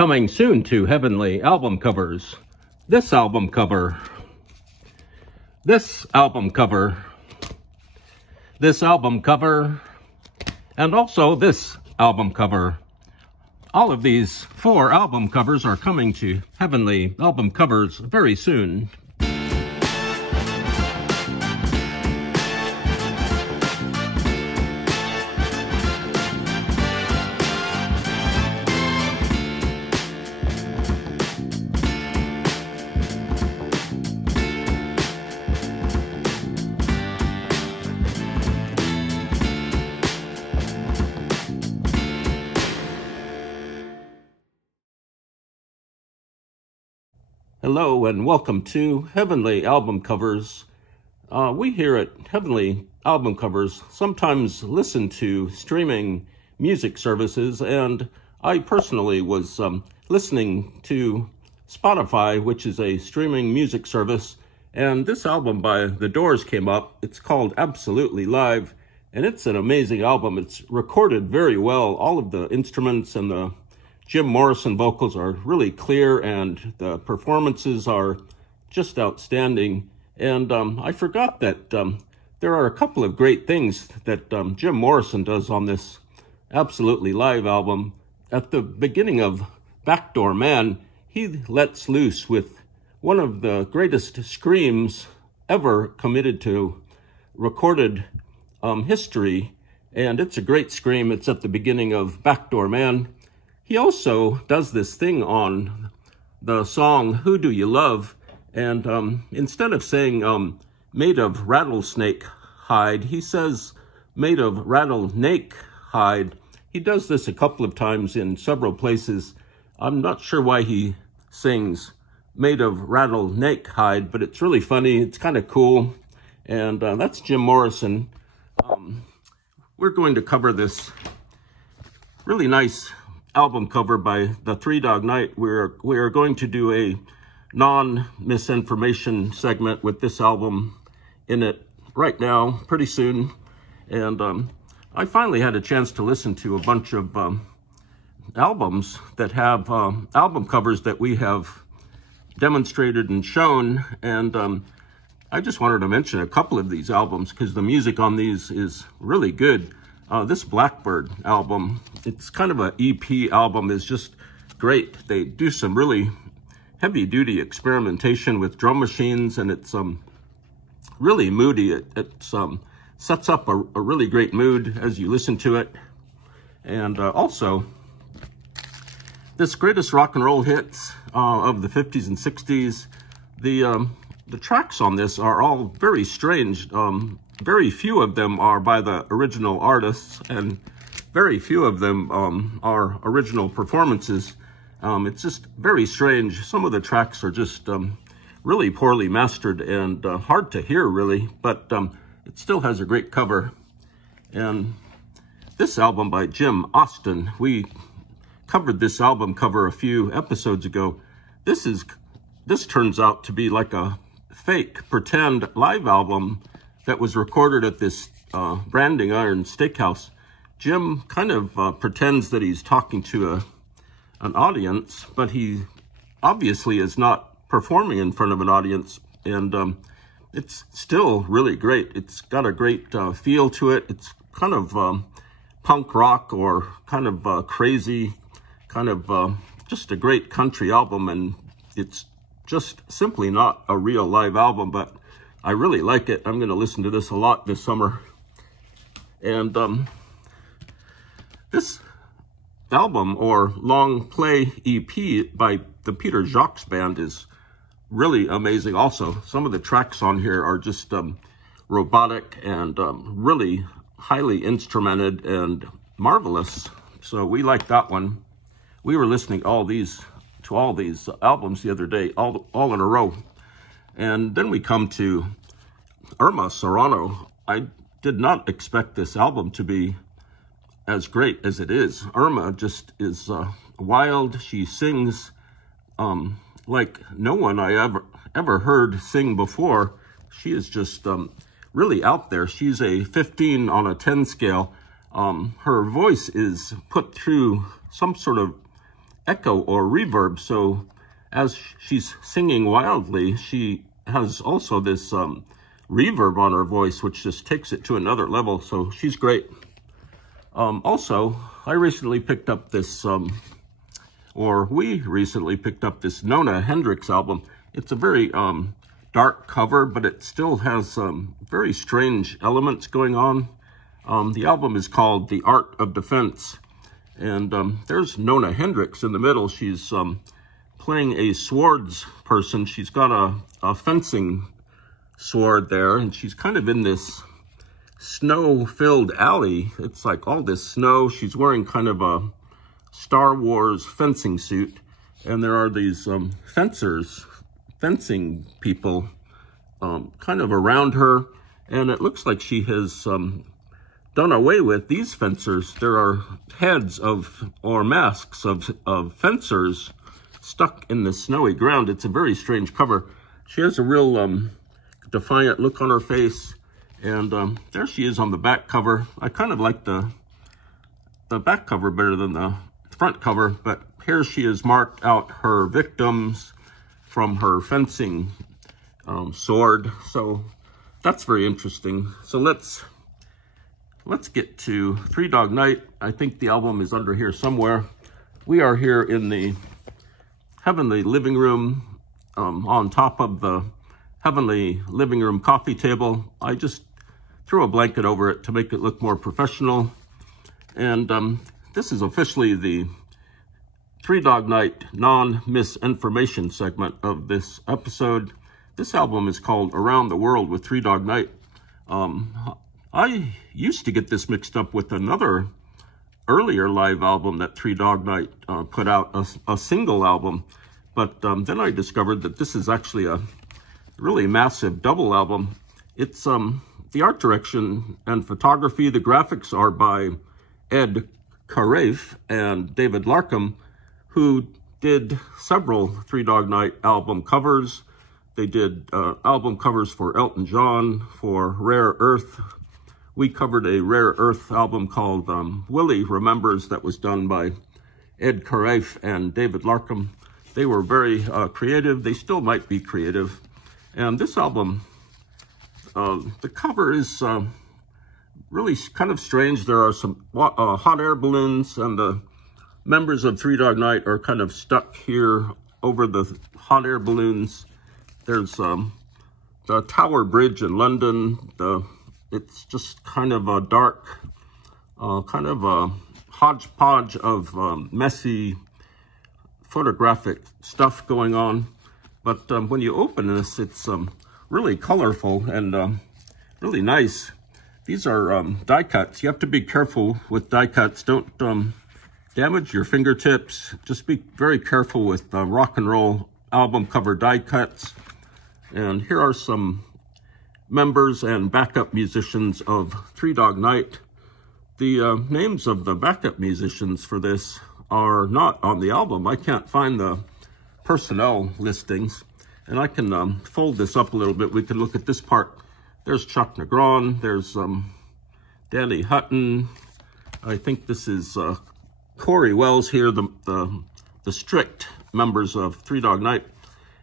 Coming soon to Heavenly album covers. This album cover. This album cover. This album cover. And also this album cover. All of these 4 album covers are coming to Heavenly album covers very soon. Hello and welcome to Heavenly Album Covers. We here at Heavenly Album Covers sometimes listen to streaming music services, and I personally was listening to Spotify, which is a streaming music service, and this album by The Doors came up. It's called Absolutely Live, and it's an amazing album. It's recorded very well. All of the instruments and the Jim Morrison vocals are really clear, and the performances are just outstanding. And I forgot that there are a couple of great things that Jim Morrison does on this Absolutely Live album. At the beginning of Backdoor Man, he lets loose with one of the greatest screams ever committed to recorded history, and it's a great scream. It's at the beginning of Backdoor Man. He also does this thing on the song, Who Do You Love? And instead of saying made of rattlesnake hide, he says made of rattlesnake hide. He does this a couple of times in several places. I'm not sure why he sings made of rattlesnake hide, but it's really funny. It's kind of cool. And that's Jim Morrison. We're going to cover this really nice album cover by the Three Dog Night. We are going to do a non-misinformation segment with this album in it right now, pretty soon. And I finally had a chance to listen to a bunch of albums that have album covers that we have demonstrated and shown. And I just wanted to mention a couple of these albums because the music on these is really good. This Blackbird album, it's kind of an EP album, is just great. They do some really heavy-duty experimentation with drum machines, and it's really moody. It sets up a really great mood as you listen to it. And also, this Greatest Rock and Roll Hits of the 50s and 60s, the tracks on this are all very strange. Very few of them are by the original artists, and very few of them are original performances. It's just very strange. Some of the tracks are just really poorly mastered and hard to hear, really, but it still has a great cover. And this album by Jim Austin, we covered this album cover a few episodes ago. This turns out to be like a fake, pretend live album that was recorded at this Branding Iron Steakhouse. Jim kind of pretends that he's talking to an audience, but he obviously is not performing in front of an audience, and it's still really great. It's got a great feel to it. It's kind of punk rock or kind of crazy, kind of just a great country album, and it's just simply not a real live album, but I really like it. I'm going to listen to this a lot this summer. And this album, or long play EP by the Peter Jacques Band, is really amazing also. Some of the tracks on here are just robotic and really highly instrumented and marvelous. So we like that one. We were listening to all these albums the other day, all in a row. And then we come to Irma Serrano. I did not expect this album to be as great as it is. Irma just is wild. She sings like no one I ever heard sing before. She is just really out there. She's a 15 on a 10 scale. Her voice is put through some sort of echo or reverb. So as she's singing wildly, she has also this reverb on her voice, which just takes it to another level. So she's great. Also, I recently picked up this, we recently picked up this Nona Hendryx album. It's a very dark cover, but it still has very strange elements going on. The album is called The Art of Defense. And there's Nona Hendryx in the middle. She's playing a swords person. She's got a fencing sword there, and she's kind of in this snow-filled alley. It's like all this snow. She's wearing kind of a Star Wars fencing suit, and there are these fencing people kind of around her, and it looks like she has done away with these fencers. There are heads or masks of fencers stuck in the snowy ground. It's a very strange cover. She has a real defiant look on her face, and there she is on the back cover. I kind of like the back cover better than the front cover, but here she has marked out her victims from her fencing sword. So that's very interesting. So let's get to Three Dog Night. I think the album is under here somewhere. We are here in the heavenly living room, on top of the heavenly living room coffee table. I just threw a blanket over it to make it look more professional. And this is officially the Three Dog Night non-misinformation segment of this episode. This album is called Around the World with Three Dog Night. I used to get this mixed up with another earlier live album that Three Dog Night put out, a single album. But then I discovered that this is actually a really massive double album. It's the art direction and photography, the graphics are by Ed Carafe and David Larkham, who did several Three Dog Night album covers. They did album covers for Elton John, for Rare Earth. We covered a Rare Earth album called Willie Remembers that was done by Ed Carafe and David Larkham. They were very creative. They still might be creative. And this album, the cover is really kind of strange. There are some hot air balloons, and the members of Three Dog Night are kind of stuck here over the hot air balloons. There's the Tower Bridge in London. It's just kind of a dark, kind of a hodgepodge of messy photographic stuff going on. But when you open this, it's really colorful and really nice. These are die cuts. You have to be careful with die cuts. Don't damage your fingertips. Just be very careful with rock and roll album cover die cuts. And here are some members and backup musicians of Three Dog Night. The names of the backup musicians for this are not on the album. I can't find the personnel listings, and I can fold this up a little bit. We can look at this part. There's Chuck Negron, there's Danny Hutton. I think this is Corey Wells here, the strict members of Three Dog Night.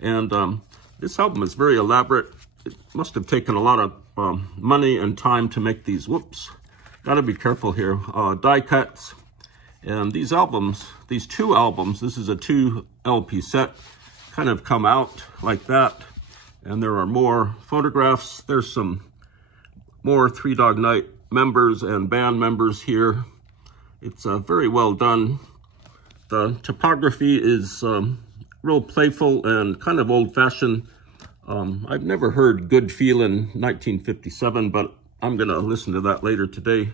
And this album is very elaborate. It must have taken a lot of money and time to make these. Whoops, gotta be careful here. Die cuts. And these albums, these two albums, this is a 2 LP set, kind of come out like that. And there are more photographs. There's some more Three Dog Night members and band members here. It's very well done. The typography is real playful and kind of old-fashioned. I've never heard Good Feelin' 1957, but I'm gonna listen to that later today.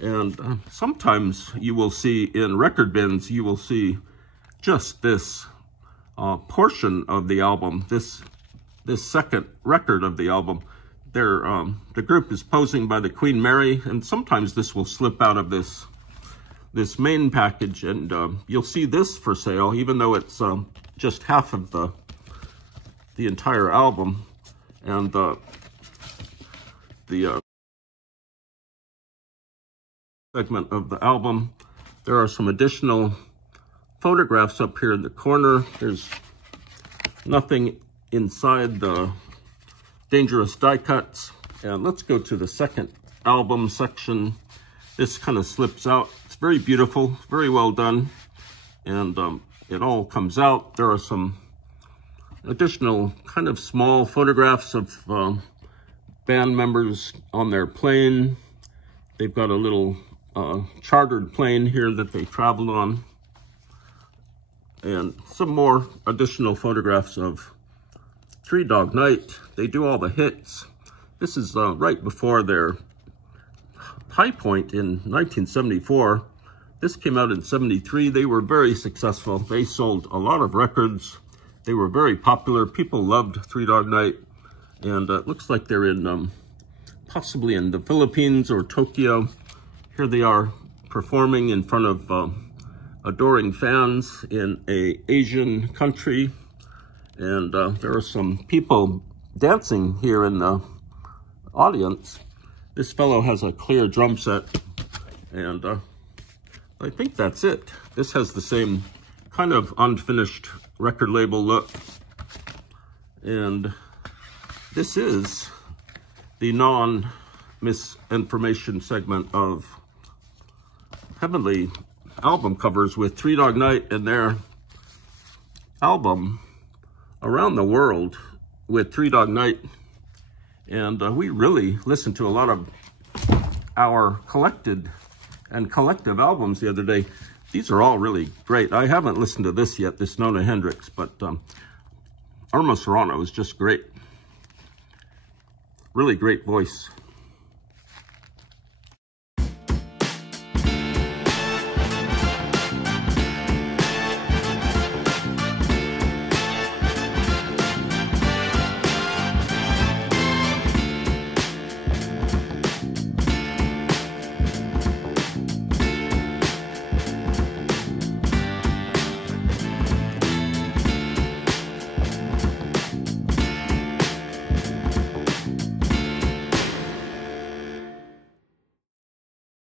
And sometimes you will see in record bins, you will see just this portion of the album, this second record of the album. The group is posing by the Queen Mary, and sometimes this will slip out of this main package, and you'll see this for sale, even though it's just half of the entire album. And the segment of the album, there are some additional photographs up here in the corner. There's nothing inside the dangerous die cuts. And let's go to the second album section. This kind of slips out. It's very beautiful, very well done. And it all comes out. There are some additional kind of small photographs of band members on their plane. They've got a little chartered plane here that they traveled on. And some more additional photographs of Three Dog Night. They do all the hits. This is right before their high point in 1974. This came out in 73. They were very successful. They sold a lot of records. They were very popular. People loved Three Dog Night. And it looks like they're in possibly in the Philippines or Tokyo. Here they are performing in front of adoring fans in an Asian country. And there are some people dancing here in the audience. This fellow has a clear drum set, and I think that's it. This has the same kind of unfinished record label look. And this is the non-misinformation segment of Heavenly album covers with Three Dog Night and their album Around the World with Three Dog Night. And we really listened to a lot of our collected and collective albums the other day. These are all really great. I haven't listened to this yet, this Nona Hendryx, but Irma Serrano is just great. Really great voice.